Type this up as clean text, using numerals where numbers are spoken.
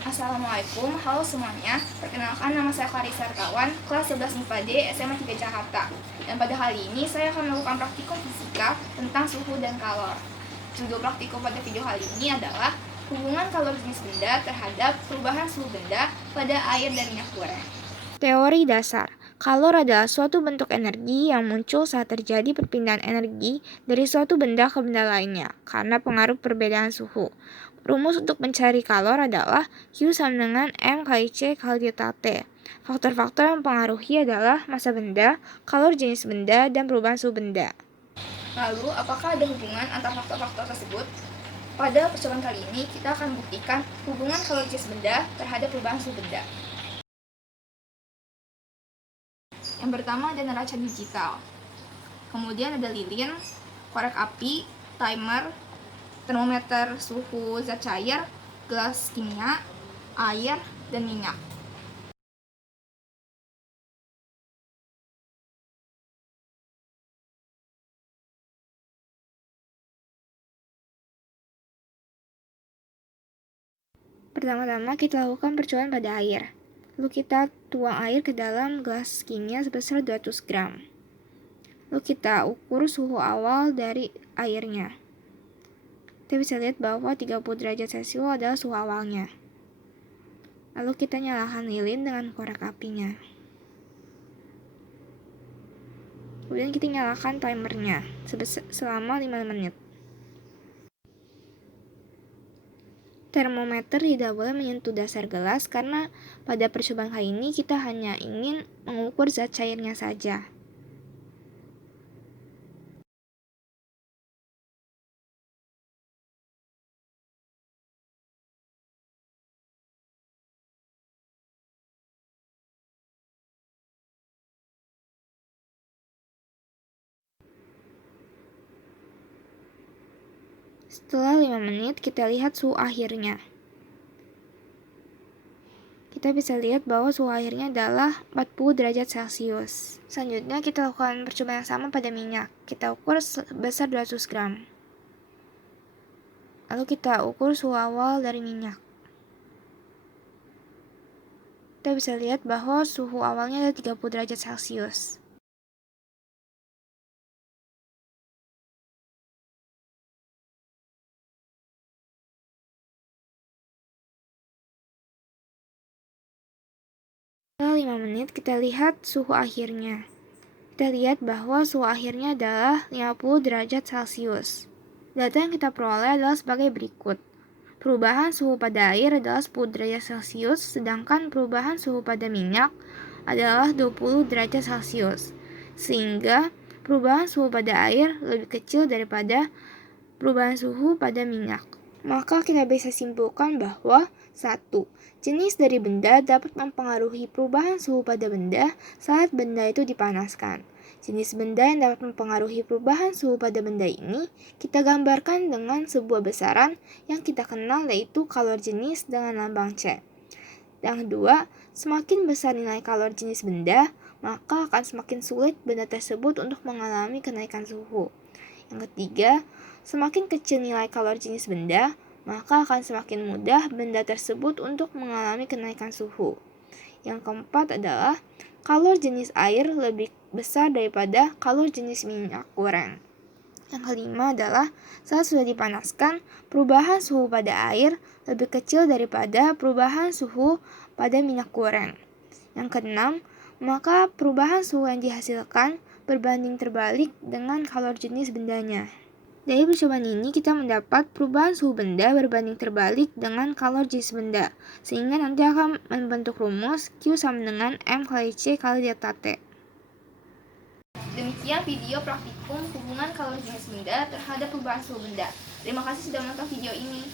Assalamualaikum, halo semuanya. Perkenalkan, nama saya Clarissa Artawan, kelas 11 IPA D, SMA 3 Jakarta. Dan pada hari ini saya akan melakukan praktikum fisika tentang suhu dan kalor. Judul praktikum pada video kali ini adalah hubungan kalor jenis benda terhadap perubahan suhu benda pada air dan minyak goreng. Teori dasar. Kalor adalah suatu bentuk energi yang muncul saat terjadi perpindahan energi dari suatu benda ke benda lainnya karena pengaruh perbedaan suhu. Rumus untuk mencari kalor adalah Q sama dengan M kali C kali delta T. Faktor-faktor yang mempengaruhi adalah massa benda, kalor jenis benda, dan perubahan suhu benda. Lalu, apakah ada hubungan antara faktor-faktor tersebut? Pada percobaan kali ini, kita akan buktikan hubungan kalor jenis benda terhadap perubahan suhu benda. Yang pertama ada neraca digital, kemudian ada lilin, korek api, timer, termometer suhu zat cair, gelas kimia, air, dan minyak. Pertama-tama kita lakukan percobaan pada air. Lalu kita tuang air ke dalam gelas kimia sebesar 200 gram. Lalu kita ukur suhu awal dari airnya. Kita bisa lihat bahwa 30 derajat Celcius adalah suhu awalnya. Lalu kita nyalakan lilin dengan korek apinya. Kemudian kita nyalakan timernya selama 5 menit. Termometer tidak boleh menyentuh dasar gelas karena pada percobaan kali ini kita hanya ingin mengukur zat cairnya saja. Setelah 5 menit, kita lihat suhu akhirnya. Kita bisa lihat bahwa suhu akhirnya adalah 40 derajat Celcius. Selanjutnya, kita lakukan percobaan yang sama pada minyak. Kita ukur sebesar 200 gram. Lalu kita ukur suhu awal dari minyak. Kita bisa lihat bahwa suhu awalnya adalah 30 derajat Celcius. Setelah 5 menit, kita lihat suhu akhirnya. Kita lihat bahwa suhu akhirnya adalah 50 derajat Celcius. Data yang kita peroleh adalah sebagai berikut. Perubahan suhu pada air adalah 10 derajat Celcius, sedangkan perubahan suhu pada minyak adalah 20 derajat Celcius. Sehingga perubahan suhu pada air lebih kecil daripada perubahan suhu pada minyak. Maka kita bisa simpulkan bahwa 1. Jenis dari benda dapat mempengaruhi perubahan suhu pada benda saat benda itu dipanaskan. Jenis benda yang dapat mempengaruhi perubahan suhu pada benda ini kita gambarkan dengan sebuah besaran yang kita kenal yaitu kalor jenis dengan lambang C. Yang kedua, semakin besar nilai kalor jenis benda, maka akan semakin sulit benda tersebut untuk mengalami kenaikan suhu. Yang ketiga, semakin kecil nilai kalor jenis benda, maka akan semakin mudah benda tersebut untuk mengalami kenaikan suhu. Yang keempat adalah kalor jenis air lebih besar daripada kalor jenis minyak goreng. Yang kelima adalah saat sudah dipanaskan, perubahan suhu pada air lebih kecil daripada perubahan suhu pada minyak goreng. Yang keenam, maka perubahan suhu yang dihasilkan berbanding terbalik dengan kalor jenis bendanya. Dari percobaan ini kita mendapat perubahan suhu benda berbanding terbalik dengan kalor jenis benda, sehingga nanti akan membentuk rumus Q sama dengan M kali C kali delta T. Demikian video praktikum hubungan kalor jenis benda terhadap perubahan suhu benda. Terima kasih sudah menonton video ini.